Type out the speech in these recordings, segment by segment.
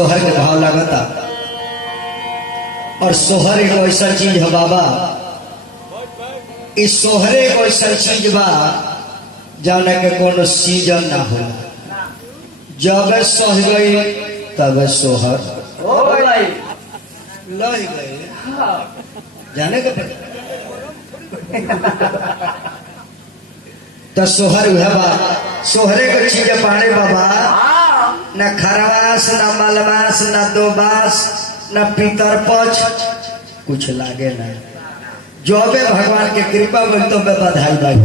सोहर के भाव लगता। और सोहर एक ऐसा चीज है बाबा, इस सोहरे एक ऐसा चीज बा जाने के कोनो सीजन ना हो। जब सोह गई तब सोहर लई गई जाने के तो सोहर हुआ बा। सोहरे के चीज पाने बाबा, न खरवास न मलमास न दोबास न पितर पच कुछ लागे ना। जो बे भगवान के कृपा बोल तो बे बधाई बाई।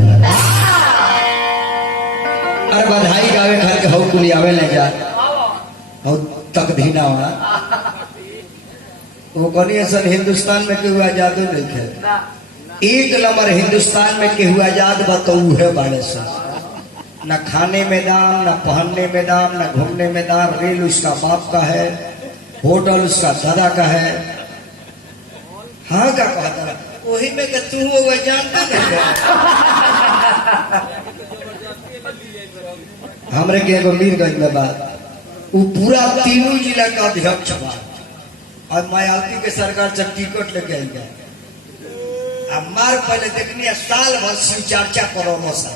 अरे बधाई गावे घर के हऊ कुली आवे ले जा हऊ तक धीना हुआ वो कनी ऐसा हिंदुस्तान में केहू आजाद नहीं है। एक नंबर हिंदुस्तान में केहू आजाद बताऊ है बाड़े से। न खाने में दाम, न पहनने में दाम, न घूमने में दाम। रेल उसका बाप का है, होटल उसका दादा का है। हाँ का कहता वही में कि तू वो जानता नहीं। हमरे के एगो मीरगंज में बात वो पूरा तीनों जिला का अध्यक्ष बा और मायावती के सरकार से टिकट लेके आई गया। अब मार पहले देखनी साल भर शिव चर्चा करो मसा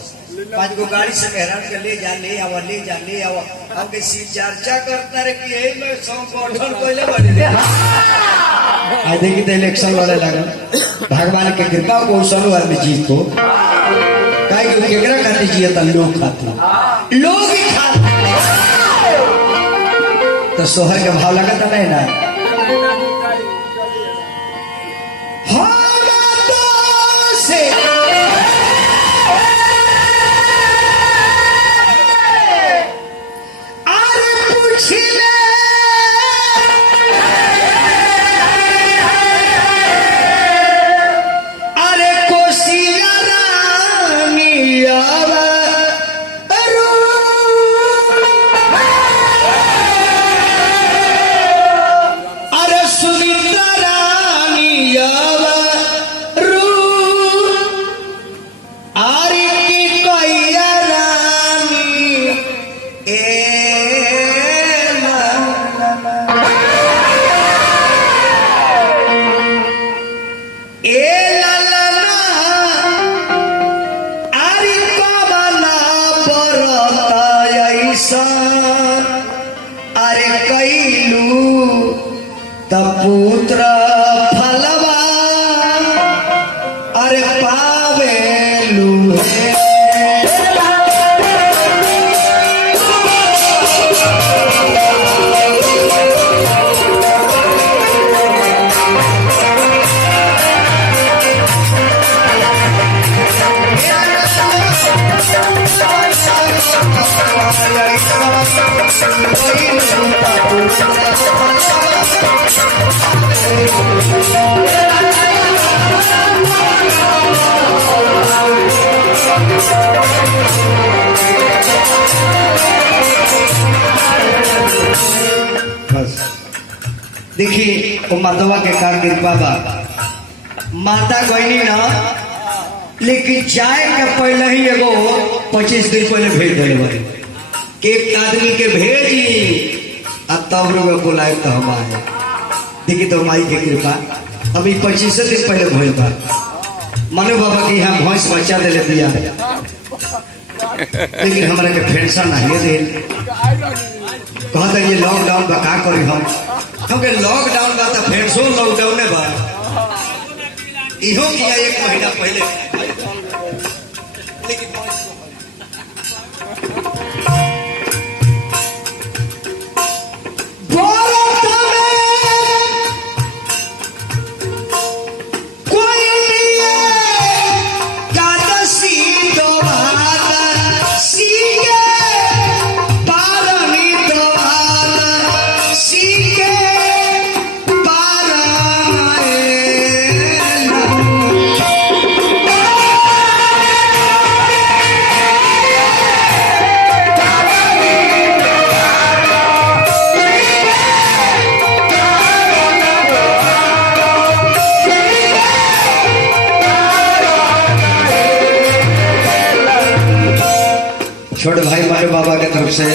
5 गो गाड़ी से मेहरान के ले जा ले आवा ले जा ले आवा। अब के शिव चर्चा करता रे कि यही में सौ गठन कोइले बने आज देखी तो इलेक्शन वाले लगन भगवान के कृपा को सलवार में जीत को काहे कि केकरा खातिर जियत लोग खातिर लोग ही खातिर। तो सोहर के भाव लगता नहीं ना। अरे कैलू तपुत्र फलवा अरे पावेलू देखिए वो माधवा के कार कृपा बा माता गईनी ना, लेकिन जाए के पहले ही एगो 25 दिन पहले भेज दिले बारी कि एक आदमी के भेजी अब तब लोग बुलाए तो हम आए। देखिए तो माई की कृपा अभी 25 दिन पहले भइल बा। मनु बाबा की हम भैंस बच्चा दिले दिया लेकिन हमारे के पेंशन नहीं दे। कहते ये लॉकडाउन बा का करी हम के लॉकडाउन बा तो फेंसो लॉकडाउन बा इहो किया 1 महीना पहले। लेकिन छोटे भाई मारे बाबा के तरफ से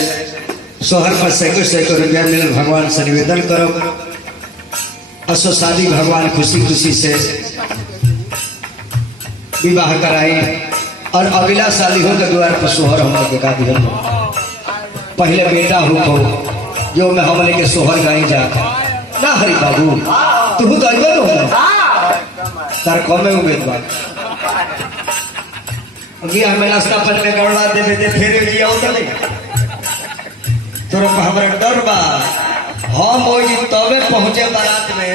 सोहर पर सैकड़ों सैकड़ों रुपया मिल भगवान से निवेदन करो। असो शादी भगवान खुशी खुशी से विवाह कराई और अगला साली हो के द्वार पर सोहर हम लोग का दिया। पहले बेटा हो जो मैं हम लेके सोहर गाई जा ना हरी बाबू तू तो आइबो न तार कमे उम्मीद बा अभी हमें नाश्ता फल में गड़वा देवे दे फेरे जिया हो नहीं तोरा हमरा डर बा हम ओई तबे पहुंचे बारात में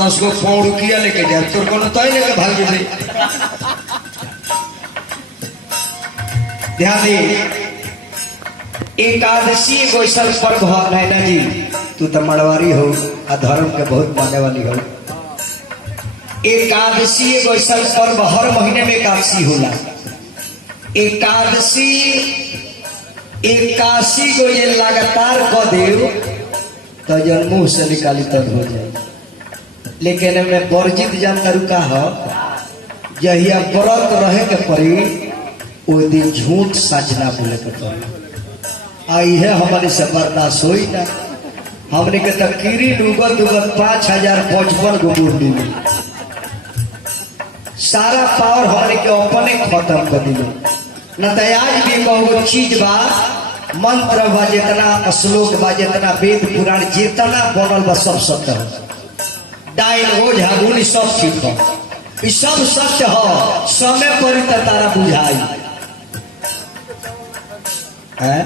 10 गो पौड़किया लेके जाए तोर कोनो तय लेके भाग जेबे। ध्यान दे एकादशी एगो ऐसा पर्व है नैना जी तू तो मड़वारी हो आ धर्म के बहुत माने वाली हो। एकादशी एगो ऐसा पर्व हर महीने में एकादशी होला। एकादशी 81 गो ये लगातार क देव तो जन मुंह से निकाली तब हो जाए। लेकिन मैं वर्जित जानता रुका है जहिया व्रत रहे के पड़ी वो दिन झूठ साजना बोले के पड़ी। आई है हमारे से बर्दाश्त हो ना हमने के तकीरी डूबत डूबत 5055 गो बूढ़ी में सारा पावर हमारे के अपने खत्म कर दिलो न तो आज भी कहो चीज बा मंत्र बा जितना श्लोक बा जितना वेद पुराण जितना बनल बा सब सत्य हो। डायल हो झागुनी सब ठीक हो ये सब सत्य हो समय पर तारा बुझाई है।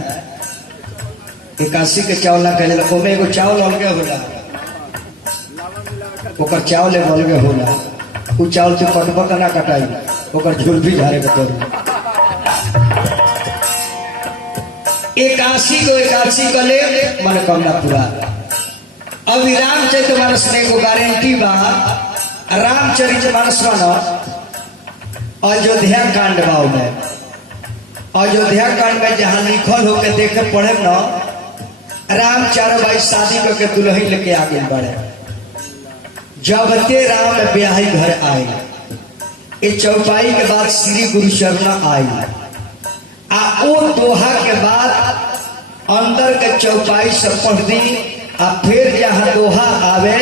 81 के चावल ना कहले ओमे एगो चावल अलगे होला ओकर चावल अलगे होला उ चावल से कटबा ना कटाई ओकर झोल भी झारे के तोड़ 81 को 81 कले मनोकामना पूरा। अभी रामचरित मानस में एगो गारंटी बा रामचरित मानस में अयोध्या कांड बा में अयोध्या कांड में जहाँ लिखल हो के देखे पढ़े न राम 4 भाई शादी करके दुल्हन लेके आ गए बड़े। जब ते राम ब्याही घर आए ये चौपाई के बाद श्री गुरु शरणा आई आ ओ दोहा के बाद अंदर के चौपाई से पढ़ दी आ फिर जहाँ दोहा आवे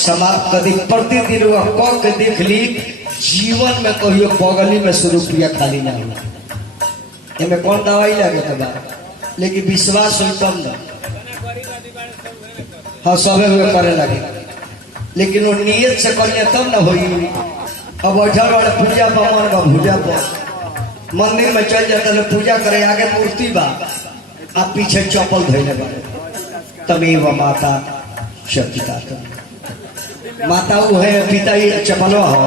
समाप्त कर दी। प्रतिदिन वह क के देख ली जीवन में कहियो बगली में 100 रुपया खाली ना हुआ। इनमें कौन दवाई लगे तो बात लेकिन विश्वास हो तब न हाँ सबे हुए करे लगे लेकिन वो नियत से करिए तब न होई। अब बैठल वाले पूजा पवन बा पूजा पर मंदिर में चल जाता है पूजा करे आगे मूर्ति बा आ पीछे चप्पल धैले बा तमेव माता शक्तिता माता वो है पिता ही चप्पलो हो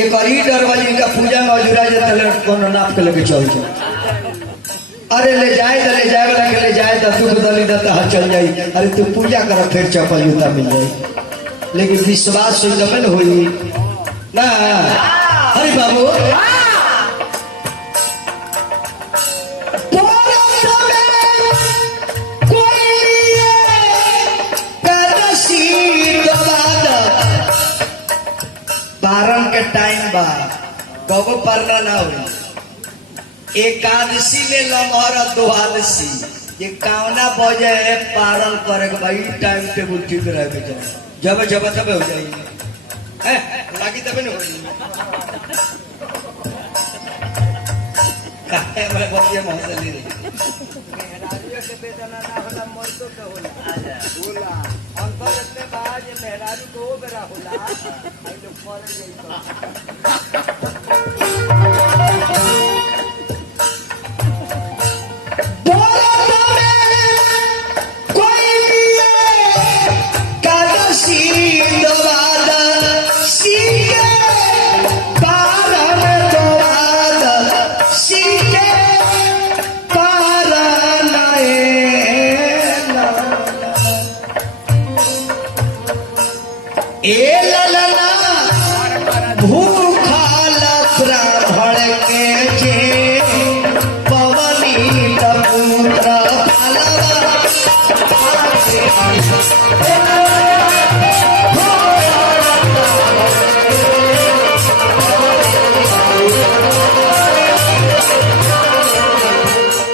एक ही डर वाली का पूजा में अजुरा जाता है कोनो नाप के लेके चल जाए। अरे ले जाए वाला के ले जाए तो दुख दली देता है चल जाई अरे तू पूजा कर फिर चप्पल जूता मिल जाए लेकिन विश्वास से जमन हुई ना। हरि बाबू पारण के टाइम बा कबो पारना ना हुई। एकादशी में लम्हर द्वादशी ये कावना बजे है पारण करे भाई टाइम टेबल ठीक रहे के जब जब तब हो जाएगी लागी तब नहीं होगी काहे हमारे बच्चे महसूस नहीं के बेदना ना होला मर्दो के होला अंतर इतने बाज मेहरारू को बेरा होला आई लोग करे जाई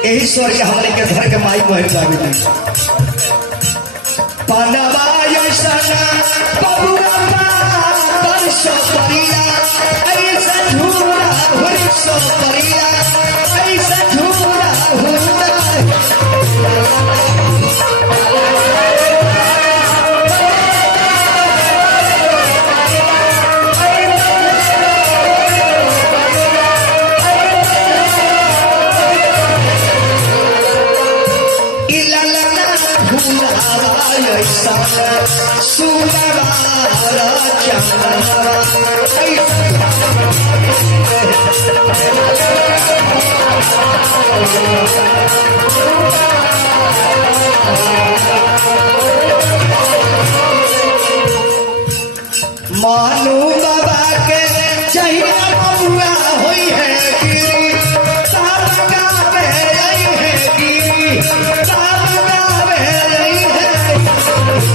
यही ईश्वर के हमने के घर के माई बहन बाबू पांडवा यशना बबुआ परसो परिया ऐसा झूला परसो परिया ऐसा झूला हुआ मानू बाबा के चाहिए बबुआ हुई है गिरी साबका में रही है गिरी साबका में रही है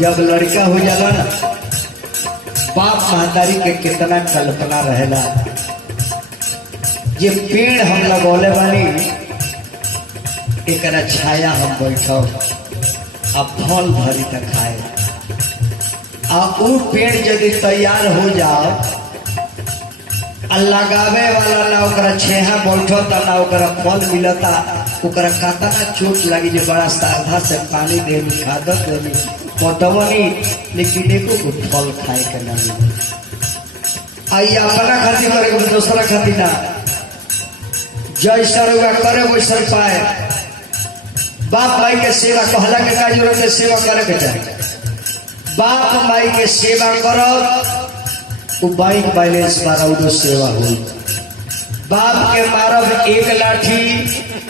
जब लड़का हो जाला ना बाप महतारी के कितना कल्पना रहेला। ये पेड़ हम लगौले वाली एक छाया हम बैठब अब फल भरी तक खाए आ वो पेड़ यदि तैयार हो जाओ आ लगावे वाला ना ओकरा छेहा बैठता ना ओकरा फल मिलता ओकरा कतना चोट लगी जो बड़ा साधा से पानी दे खादत दे पटवनी लेकिन एको को फल खाए के ना आई अपना खातिर करे दूसरा खातिर ना जैसा रुआ करे वैसा पाए। बाप माई के सेवा कहला के का जरूरत है सेवा करे के चाहिए। बाप माई के सेवा करो तो बैंक बैलेंस मारा सेवा हुई। बाप के मारब 1 लाठी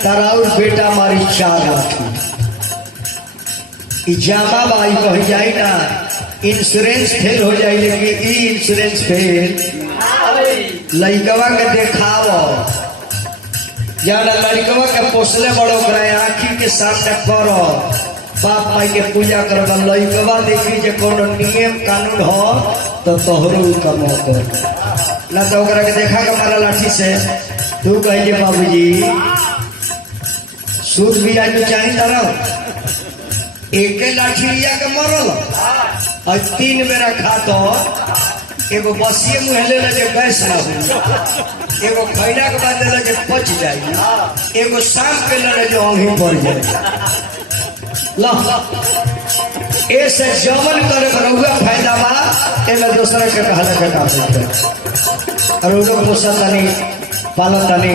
तराउर बेटा मारी 4 लाठी जामा बाई कही जाए ना इंश्योरेंस फेल हो जाए लेकिन ई इंश्योरेंस फेल लड़कवा के देखाव जाना लड़कवा के पोसले बड़ो आँखी के सामने करो बाप माई के पूजा करो लड़कवा देखी जो कोनो नियम कानून हो तो तोहरो कम कर ना तो के देखा के मारा लाठी से तू कही बाबूजी सूद भी आज चाही तरह एक लाठी लिया के मरल और 3 बेरा खा तो एगो बसिए मुँह ले लगे गैस ना हो एगो खैला के बाद ले लगे पच जाए एगो शाम के ले जो आंधी पड़ जाए ऐसे जमन करे रहुआ फायदा बा एमे दूसरा के कहला के काम और लोग पोषण तनी पालन तनी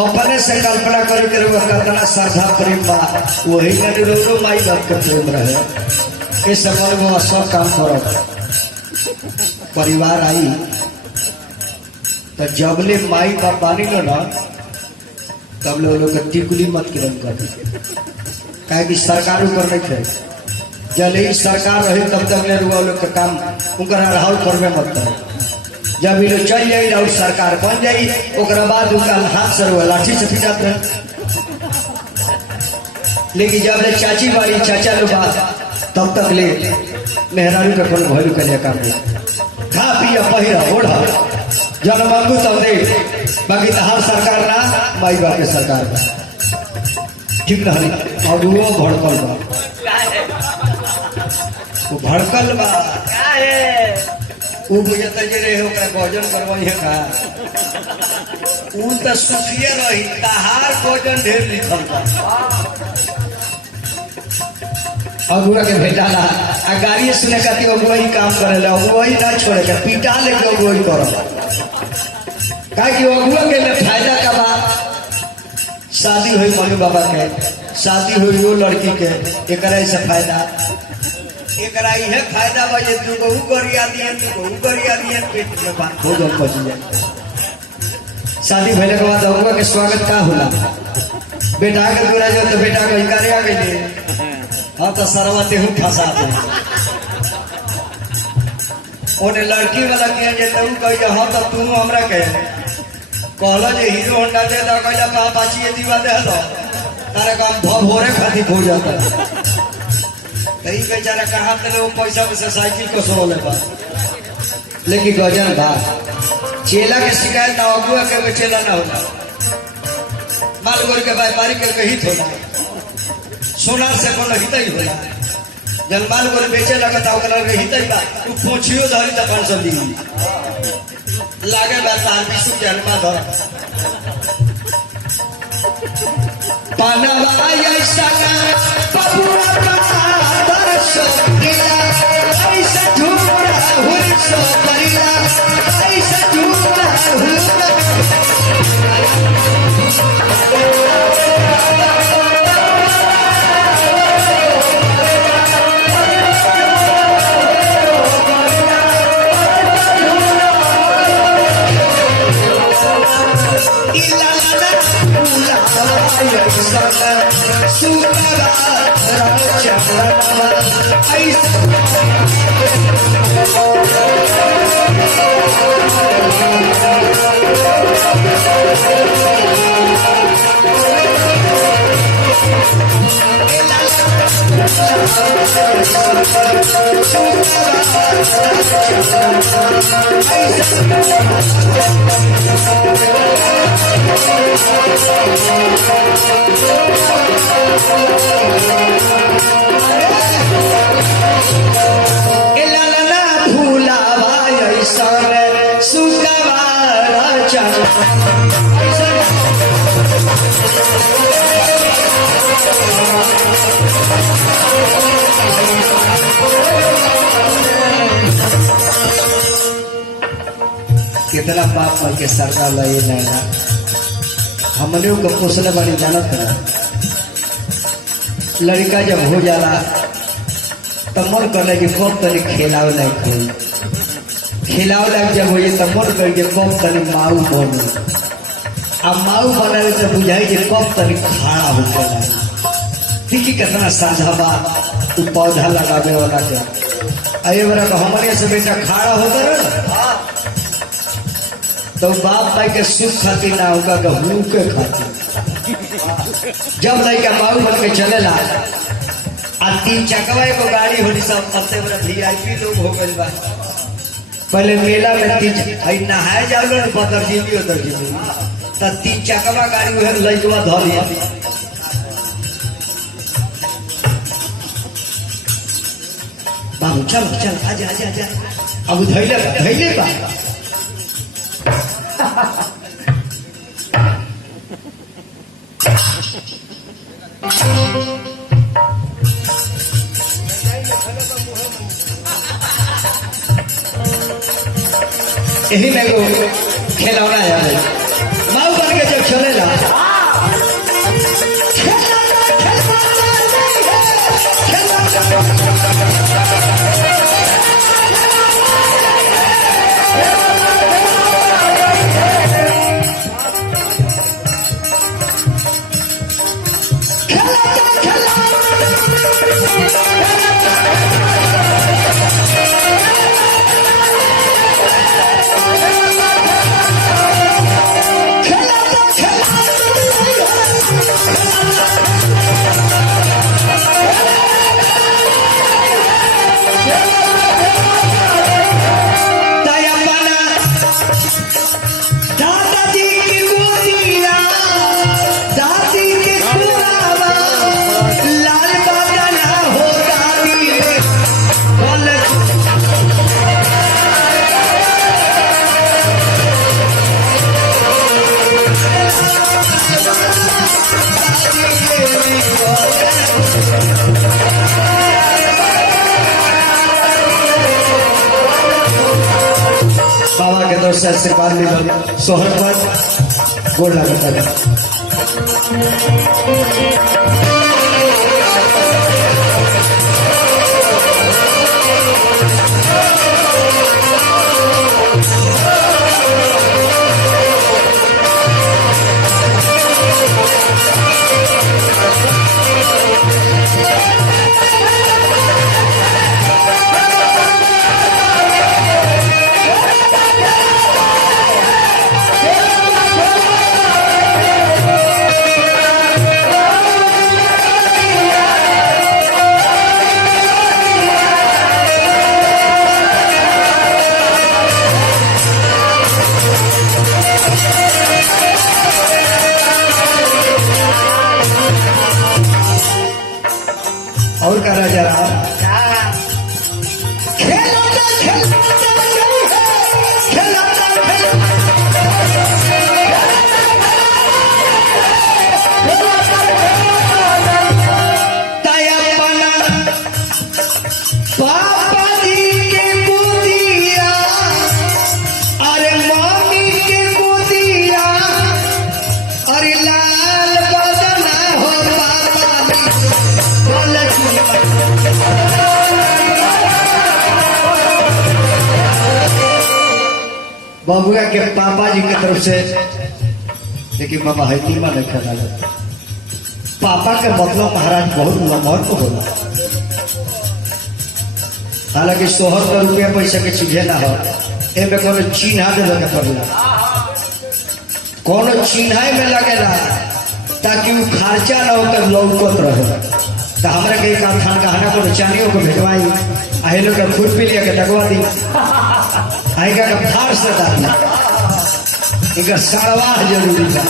अपने से कल्पना करी के कितना श्रद्धा प्रेम बा वही में रो माई बाप के प्रेम रहे इस समय वो सब काम करो परिवार आई तो जबले माई बाप बानी लो ना तब लोग टिकुली मत किरम कर कहे कि सरकार ऊपर नहीं थे जब ही सरकार रही तब तक ले रुआ लोग का काम उनका राहुल करवे मत करो जब ये लोग चल जाए और सरकार बन जाए ओकरा बाद उनका हाथ से रुआ लाठी से पिटाते हैं लेकिन जब ले चाची वाली चाचा लोग तब तक ले मेहरारू के कोनो भैलू के लिए काम नहीं खा पिया पहिरा ओढ़ा जब मांगू तब दे बाकी हर सरकार ना माई बाप के सरकार बा ठीक ना और वो भड़कल बा वो भड़कल बा वो मुझे तजे रहे ओकरा भोजन करवाई है का उन त सुखिए रही तहार भोजन ढेर लिखल बा अगुआ के भेटाला आ गाड़ी सुने खातिर अगुआ ही काम करेला अगुआ ही ना छोड़े के पीटा लेके अगुआ ही करला काहे कि अगुआ के में फायदा का बा शादी हुई मम्मी बाबा के शादी हुई वो लड़की के एकरा से फायदा एकरा इहे फायदा बा जे तू बहु गरिया दिए पेट में बात हो गल पहुंच जाए शादी भइले के बाद अगुआ के स्वागत का होला बेटा के दूरा जो तो बेटा के करे आ गइले हाँ तो सरवा तेहू फंसा दे ओने लड़की वाला के जे तू कह हाँ तो तू हमरा के कहला जे हीरो होंडा दे दा कहला पापाची दीवा दे दो तारे काम भोरे खातिर हो जाता कहीं बेचारा कहाँ पे लोग पैसा में से साइकिल को सोले बा लेकिन गजन बा चेला के शिकायत ना अगुआ के चेला ना होला मालगोर के व्यापारी के हित होला सोनार से कोनो हित ही होला जब मालगोर बेचे लगता ओकरा के हित ही बा तू पोछियो धरी त 500 दी लागे बा तार बिसु के हनुमा धर पानवा ऐसा बबुआ का दरसो दिला ऐसा झूरा हुरसो परिला ऐसा झूरा हुरसो कितना पाप मल के सरकार लगे नैना हमने को पोसले बड़ी जानत ना लड़का जब हो जाला तब मन करे कि कब तनी खिलाव लायक हो खिलाव लायक जब हो तब मन करे कि कब तनी माऊ बने अब माऊ बने तो बुझाई कि कब तनी खाड़ा हो गया देखी कितना साझाबा तू पौधा लगावे वाला के अये बरा हमारे से बेटा खाड़ा होता रहा तो बाप भाई के सुख खातिर ना होगा गहू के खातिर जब लड़का बाबू बन के चलेला आ 3 चकवा एगो गाड़ी होनी सब सबसे बड़ा VIP लोग हो गइल बा पहले मेला में 3 नहाए जाओ ना बदर जी त 3 चकवा गाड़ी उहे लइकवा धर लिया बाबू चल आजा अब धैले बा यही में को खिलौना है माऊ बन के जब चलेला से आशीर्वाद मिलल सोहर पर गोड़ लागत है। और करा जा रहा पापा जी के गोदिया, अरे मम्मी के गोदिया, अरे लाल बदना हो बबुआ के पापा जी की तरफ से, लेकिन मामा हकीमा नहीं खेला जाता। पापा के मतलब महाराज बहुत लमहर को होला, हालांकि सोहर का रुपया पैसा के चीजे ना हो, एमे कोनो चिन्हा देवे के पड़ेला, कोनो चिन्हा में लगेला ताकि वो खर्चा ना होकर लौकत रहे। तो हमरा के एक खान कहना को चानियों को भेजवाई, आहे लोग का खुरपी लिया के दगवा दी, आएगा का फार से डालना, इनका सड़वाह जरूरी था।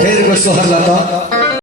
फिर को सोहर लाता